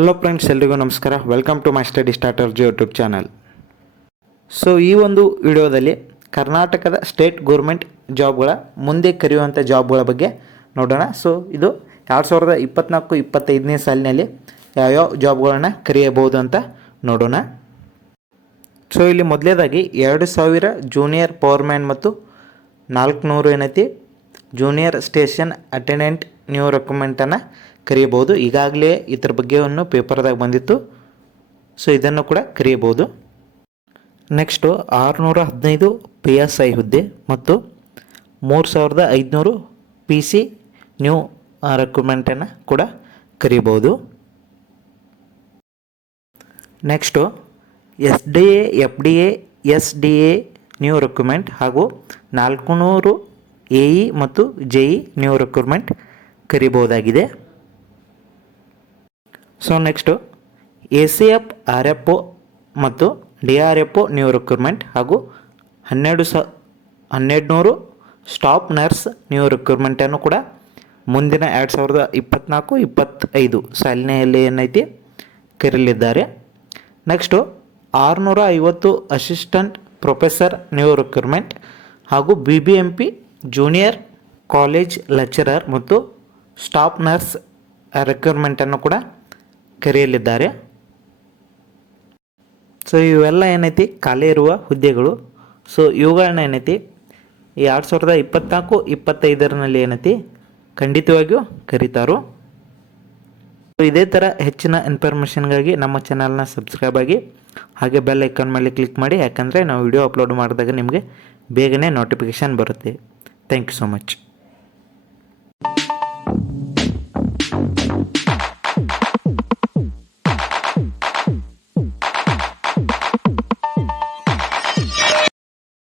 Hello friends, ಎಲ್ರಿಗೂ ನಮಸ್ಕಾರ. Welcome to my study starter YouTube channel. So ಈ ಒಂದು ವಿಡಿಯೋದಲ್ಲಿ ಕರ್ನಾಟಕದ ಸ್ಟೇಟ್ ಗೌರ್ಮೆಂಟ್ ಜಾಬ್ಗಳ ಮುಂದೆ ಕರೆಯುವಂಥ ಜಾಬ್ಗಳ ಬಗ್ಗೆ ನೋಡೋಣ. ಸೊ ಇದು 2024-25ನೇ ಸಾಲಿನಲ್ಲಿ ಯಾವ್ಯಾವ ಜಾಬ್ಗಳನ್ನು ಕರೆಯಬಹುದು ಅಂತ ನೋಡೋಣ. ಸೊ ಇಲ್ಲಿ ಮೊದಲೇದಾಗಿ 2000 ಜೂನಿಯರ್ ಪವರ್ಮ್ಯಾನ್ ಮತ್ತು 400 ಏನೈತಿ ಜೂನಿಯರ್ ಸ್ಟೇಷನ್ ಅಟೆಂಡೆಂಟ್ ನ್ಯೂ ರೆಕ್ರೂಟ್ಮೆಂಟನ್ನು ಕರೆಯಬಹುದು. ಈಗಾಗಲೇ ಇದ್ರ ಬಗ್ಗೆಯನ್ನು ಪೇಪರ್ದಾಗ ಬಂದಿತ್ತು. ಸೊ ಇದನ್ನು ಕೂಡ ಕರೆಯಬಹುದು. ನೆಕ್ಸ್ಟು 615 PSI ಹುದ್ದೆ ಮತ್ತು 3500 PC ನ್ಯೂ ರೆಕ್ರೂಟ್ಮೆಂಟನ್ನು ಕೂಡ ಕರೆಯಬಹುದು. Next SDA FDA SDA new recruitment ಹಾಗೂ 400 AE ಮತ್ತು JE ನ್ಯೂ ರೆಕ್ರೂಟ್ಮೆಂಟ್ ಕರಿಬಹುದಾಗಿದೆ. ಸೊ ನೆಕ್ಸ್ಟು ACF RFO ಮತ್ತು DRFO ನ್ಯೂ ರಿಕ್ರೂಟ್ಮೆಂಟ್ ಹಾಗೂ 1200 ಸ್ಟಾಫ್ ನರ್ಸ್ ನ್ಯೂ ರಿಕ್ರೂಟ್ಮೆಂಟನ್ನು ಕೂಡ ಮುಂದಿನ 2024-25 ಸಾಲಿನಲ್ಲಿ ಏನೈತಿ ಕರೀಲಿದ್ದಾರೆ. Next 650 assistant professor new recruitment ಹಾಗೂ BBMP ಜೂನಿಯರ್ ಕಾಲೇಜ್ ಲೆಕ್ಚರರ್ ಮತ್ತು ಸ್ಟಾಫ್ ನರ್ಸ್ ರಿಕ್ರೂಟ್ಮೆಂಟನ್ನು ಕೂಡ ಕರೆಯಲಿದ್ದಾರೆ. ಸೊ ಇವೆಲ್ಲ ಏನೈತಿ ಖಾಲಿ ಇರುವ ಹುದ್ದೆಗಳು. ಸೊ ಇವುಗಳನ್ನ ಏನೈತಿ ಈ 2024-25ರಲ್ಲಿ ಏನೈತಿ ಖಂಡಿತವಾಗಿಯೂ ಕರೀತಾರೋ. ಇದೇ ಥರ ಹೆಚ್ಚಿನ ಇನ್ಫಾರ್ಮೇಷನ್ಗಾಗಿ ನಮ್ಮ ಚಾನಲ್ನ ಸಬ್ಸ್ಕ್ರೈಬ್ ಆಗಿ ಹಾಗೆ ಬೆಲ್ ಐಕಾನ್ ಮೇಲೆ ಕ್ಲಿಕ್ ಮಾಡಿ, ಯಾಕಂದರೆ ನಾವು ವಿಡಿಯೋ ಅಪ್ಲೋಡ್ ಮಾಡಿದಾಗ ನಿಮಗೆ ಬೇಗನೆ ನೋಟಿಫಿಕೇಷನ್ ಬರುತ್ತೆ. Thank you so much.